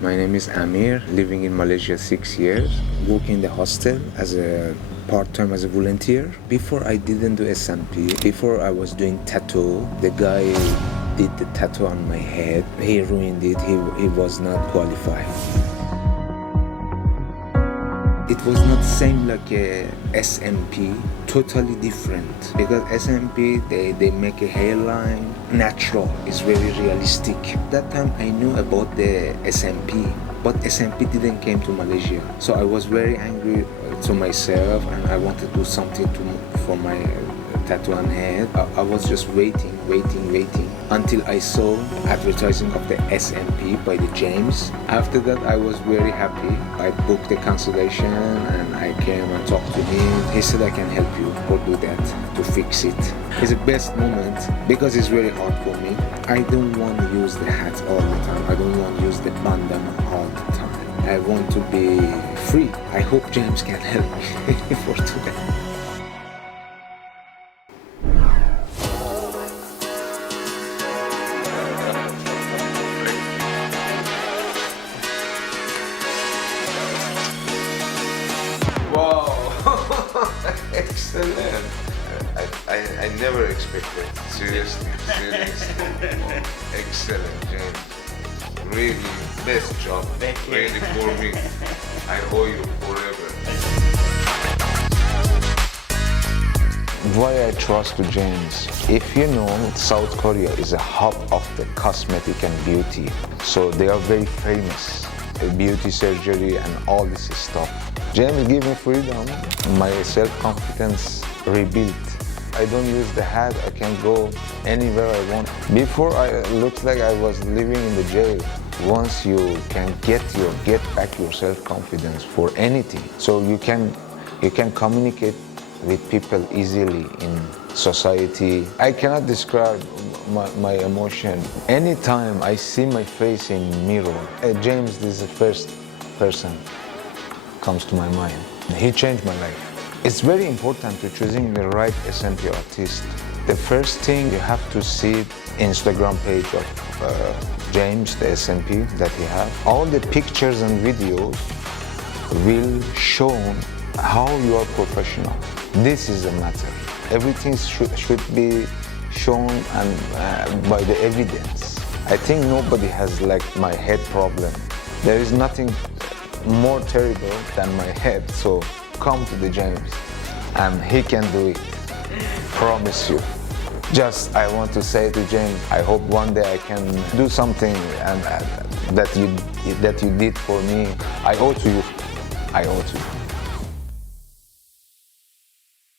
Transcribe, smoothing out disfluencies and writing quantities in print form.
My name is Amir, living in Malaysia 6 years, working in the hostel as a part-time as a volunteer. Before I didn't do SMP, before I was doing tattoo, the guy did the tattoo on my head. He ruined it, he was not qualified. It was not same like a SMP, totally different. Because SMP, they make a hairline natural, it's very realistic. That time I knew about the SMP, but SMP didn't came to Malaysia. So I was very angry to myself and I wanted to do something for my tattoo on head. I was just waiting until I saw advertising of the SMP by the James. After that I was very happy. I booked the consultation and I came and talked to him. He said I can help you or do that to fix it. It's the best moment because it's very hard for me. I don't want to use the hat all the time. I don't want to use the bandana all the time. I want to be free. I hope James can help me for today. Wow, excellent. I never expected, seriously. Excellent, James. Really, best job, really for me. I owe you forever. Why I trust to James? If you know, South Korea is a hub of the cosmetic and beauty. So they are very famous, beauty surgery and all this stuff. James gave me freedom, my self-confidence rebuilt. I don't use the hat, I can go anywhere I want. Before I looked like I was living in the jail. Once you can get back your self-confidence for anything, so you can communicate with people easily in society. I cannot describe my emotion. Anytime I see my face in mirror, James is the first person comes to my mind. He changed my life. It's very important to choosing the right SMP artist. The first thing you have to see Instagram page of James, the SMP that he has. All the pictures and videos will show how you are professional. This is the matter. Everything should be shown and by the evidence. I think nobody has like my head problem. There is nothing more terrible than my head, so come to the James and he can do it. Promise you. Just I want to say to James, I hope one day I can do something and that you did for me. I owe to you. I owe to you.